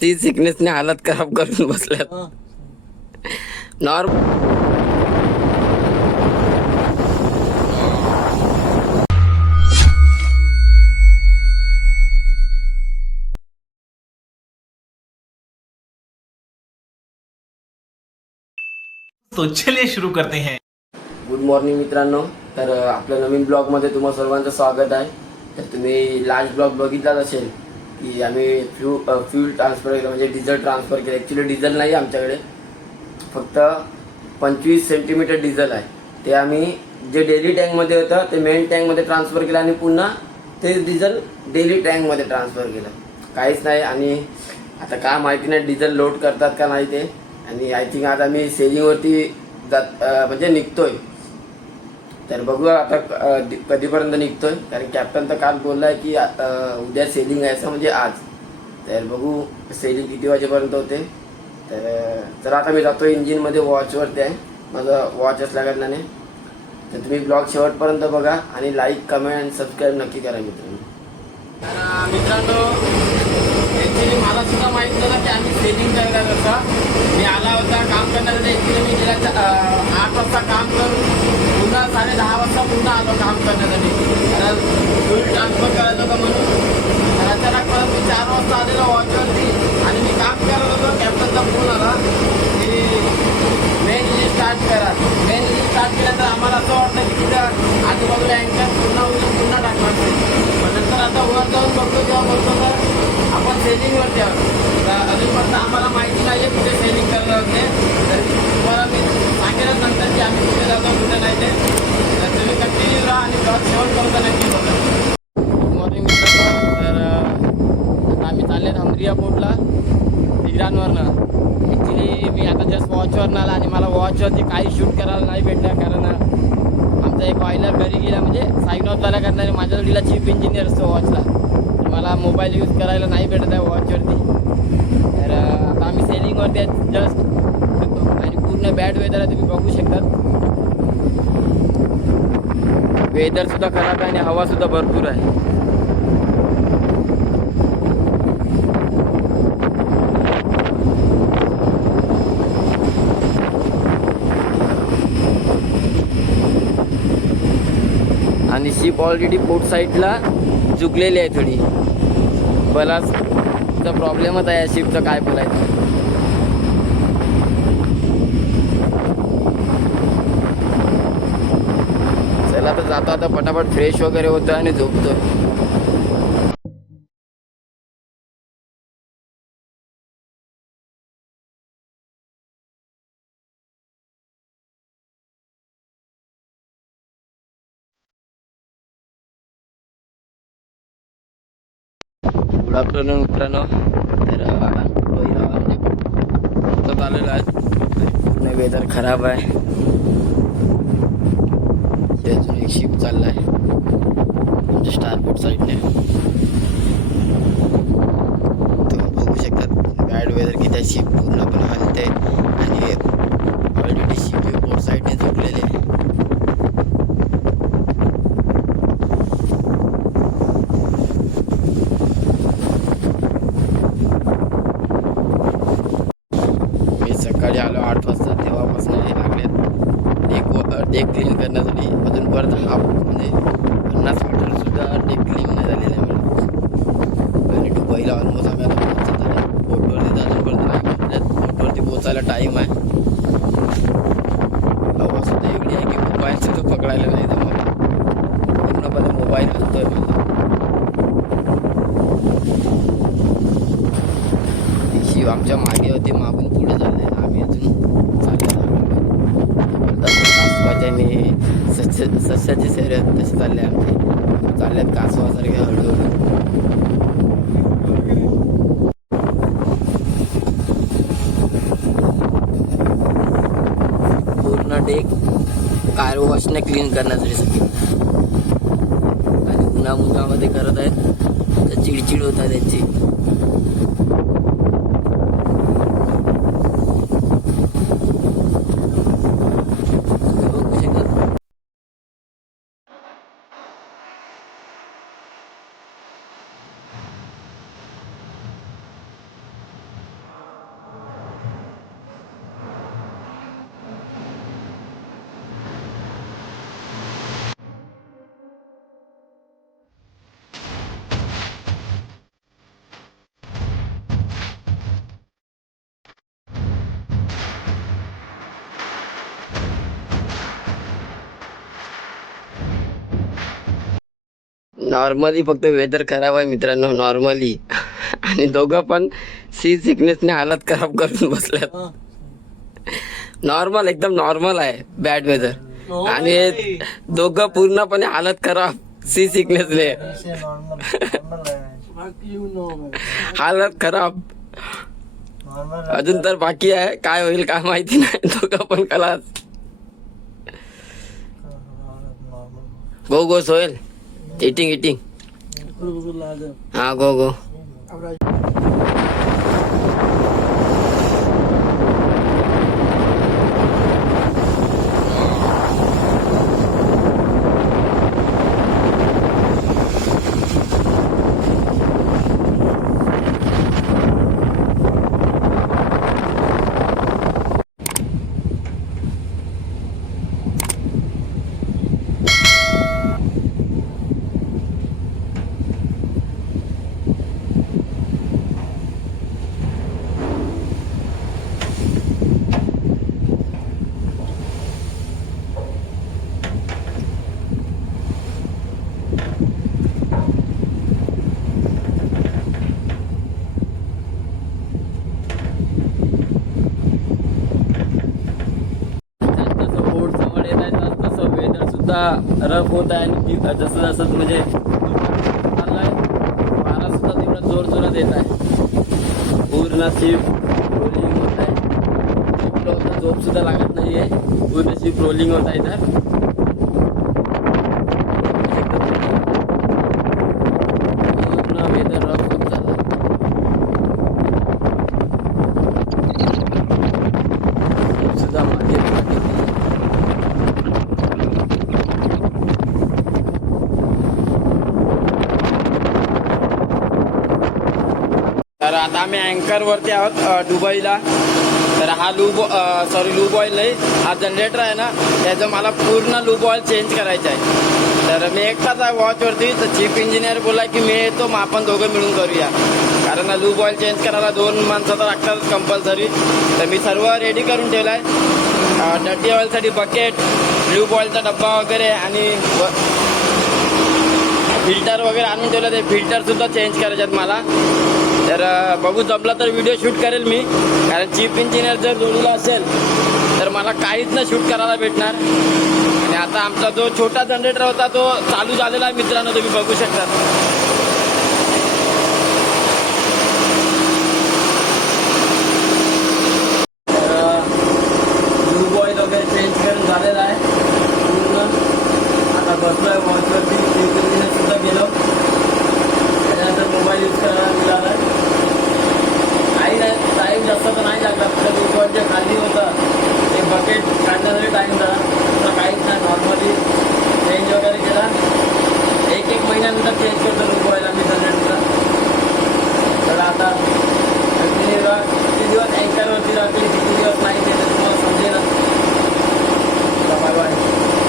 ती सिकनेसने हालत खराब करून बसल्यात. नॉर्म तो चलिए शुरू करते हैं। गुड मॉर्निंग मित्रांनो. तर आपल्या नवीन ब्लॉगमध्ये तुम्हा सर्वांचं स्वागत आहे. तर तुम्ही लास्ट ब्लॉग बघितलाच असेल. की आम्ही फ्यू फ्यूल ट्रान्सफर केलं म्हणजे डिझेल ट्रान्सफर केलं. ॲक्च्युली डिझेल नाही आमच्याकडे. फक्त पंचवीस सेंटीमीटर डिझेल आहे. ते आम्ही जे डेली टँकमध्ये होतं ते मेन टँकमध्ये ट्रान्सफर केलं आणि पुन्हा ते डिझेल डेली टँकमध्ये ट्रान्सफर केलं. काहीच नाही आणि आता काय माहिती नाही डिझेल लोड करतात का नाही ते. आणि आय थिंक आता आम्ही सेलिंगवरती जात म्हणजे निघतोय. तर बघूया आता कधीपर्यंत निघतोय. कारण कॅप्टन तर काल बोललाय की उद्या सेलिंग आहे असं म्हणजे आज. तर बघू सेलिंग किती वाजेपर्यंत होते. तर तर आता मी जातो इंजिनमध्ये वॉचवरती आहे. माझं वॉच असल्याकारणाने. तर तुम्ही ब्लॉग शेवटपर्यंत बघा आणि लाईक कमेंट आणि सबस्क्राईब नक्की करा मित्रांनो. तर मित्रांनो ॲक्च्युली मला सुद्धा माहीत नव्हतं की आम्ही सेलिंग करणार असं मी आला होता काम करण्यासाठी ॲक्च्युली मी गेल्या आठ वाजता काम करून साडे दहा वाजता पुन्हा आलो काम करण्यासाठी. कारण ट्रान्सफर करायचं होतं म्हणून. तर अचानक परत मी चार वाजता आलेलो वॉचवरती आणि मी काम करत होतो कॅप्टनचा फोन आला. की मेन इंजिन स्टार्ट करा. मेन इंजिन स्टार्ट केल्यानंतर आम्हाला असं वाटतं की तिथं आजूबाजूला अँकर पुन्हा उजून पुन्हा टाकणार पण नंतर आता वर जाऊन बघतो तेव्हा बघतो तर आपण सेलिंगवरती आहोत तर अजूनपर्यंत आम्हाला माहिती नाही आहे कुठे सेलिंग करणार होते तर तुम्हाला मी सांगेलच नंतर की आम्ही कुठे जातो कुठे नाही ते तर तुम्ही कंटिन्यू राहा आणि ब्लॉग शेवटपर्यंत नक्की बघा गुड मॉर्निंग मित्रांनो तर अं, आता आम्ही चालले हंबरिया बोटला तिघरांवरनं ॲक्च्युली मी आता जस्ट वॉचवरनं आला आणि मला वॉचवरती काही शूट करायला नाही भेटलं कारण आमचा एक ऑयलर घरी गेला म्हणजे साईन ऑफ झाल्या करणारे माझ्या जोडीला चीफ इंजिनियर असतो वॉचला मला मोबाईल यूज करायला नाही भेटत आहे वॉचवरती तर आता आम्ही सेलिंगवरती जस्ट आणि पूर्ण बॅड वेदर आहे तुम्ही बघू शकतात. वेदरसुद्धा खराब आहे आणि हवासुद्धा भरपूर आहे. आणि शिप ऑलरेडी बोट साईडला झुकलेली आहे थोडी. बलाचा प्रॉब्लेमच आहे या शिपचं काय बोलायचं. चला तर जातो आता पटापट फ्रेश वगैरे होतं आणि झोपतो गुड आफ्टरनून मित्रांनो. तर अं, पहिला आलेलो आहे. पूर्ण वेदर खराब आहे. ते अजून एक शिप चालला आहे म्हणजे स्टारपोर्ट साईडने तुम्ही बघू शकतात बॅड वेदर की त्या शिप पूर्णपणे हलते आणि ऑलरेडी शिप बोट साईडने झुकलेले आहे मी सकाळी आलो आठ वाजता तेव्हापासून हे लागलेत डेक व- डेक क्लीन करण्यासाठी अजून परत हाफ म्हणजे पन्नास मीटर सुद्धा डेक क्लीन नाही झालेलं आहे मला आणि दुबईला ऑलमोस्ट आम्ही आता पोहोचत आहे बोटवरती तर अजूनपर्यंत नाही पोहोचल्यात बोटवरती पोहोचायला टाईम आहे हवा सुद्धा एवढी आहे की मोबाईल सुद्धा पकडायला नाही जमत. पूर्णपणे मोबाईल हलतोय माझा शिव आमच्या मागे होते मागून पुढे चालले आम्ही अजून चालले सस्य सस्याची सैर तसे चालले आमचे. चालल्यात कासवासारखे हळूहळू. पूर्ण डेक कार वॉशने क्लीन करण्यासाठी सांगितलं आणि उन्हा उन्हामध्ये करत आहेत. तर चिडचिड होत आहे त्यांची. नॉर्मली फक्त वेदर खराब आहे मित्रांनो नॉर्मली. आणि दोघं पण सी सिकनेसने हालत खराब करून बसल्यात. नॉर्मल एकदम नॉर्मल आहे बॅड वेदर आणि दोघं पूर्णपणे हालत खराब सी सिकनेसने हालत खराब. अजून तर बाकी आहे काय होईल काय माहिती नाही. दोघं पण class go go Sohail. Eating eating हा गो गो जसं बोर्ड जवळ येत आहे तसं तसं वेदर सुद्धा रफ होत आहे आणि जसं जसं म्हणजे वारा सुद्धा तेवढा जोर जोरात येत आहे. पूर्ण शिप रोलिंग होत आहे. शिपला लागत झोप सुद्धा लागत नाहीये. पूर्ण शिप रोलिंग होत आहे तर पूर्ण वेदर रफ होत चाललं सुद्धा मागे मागे तर आता आम्ही अँकर वरती आहोत दुबईला. तर हा लूब सॉरी लूब ऑइल नाही हा जनरेटर आहे ना त्याचं मला पूर्ण लूब ऑइल चेंज करायचं आहे. तर मी एकटाच आहे वॉचवरती तर चीफ इंजिनियर बोला की मी येतो मग आपण दोघं मिळून करूया. कारण लूब ऑइल चेंज करायला दोन माणसं तर लागतात कंपल्सरी तर मी सर्व रेडी करून ठेवलं आहे डटी ऑइलसाठी बकेट लूब ऑइलचा डब्बा वगैरे आणि फिल्टर वगैरे आणून ठेवलं ते फिल्टर सुद्धा चेंज करायचे आहेत मला. तर बघू जमला तर व्हिडिओ शूट करेल मी. कारण चीफ इंजिनियर जर जोडीला असेल तर मला काहीच ना शूट करायला भेटणार. आणि आता आमचा जो छोटा जनरेटर होता तो चालू झालेला आहे मित्रांनो तुम्ही बघू शकता. चेंज वगैरे केला. एक एक महिन्यानंतर चेंज करतो लुकवायला मी सनलाईटचा तर आता किती किती दिवस अँकरवरती राहतील किती दिवस नाही ते तुम्हाला समजेल बाय बाय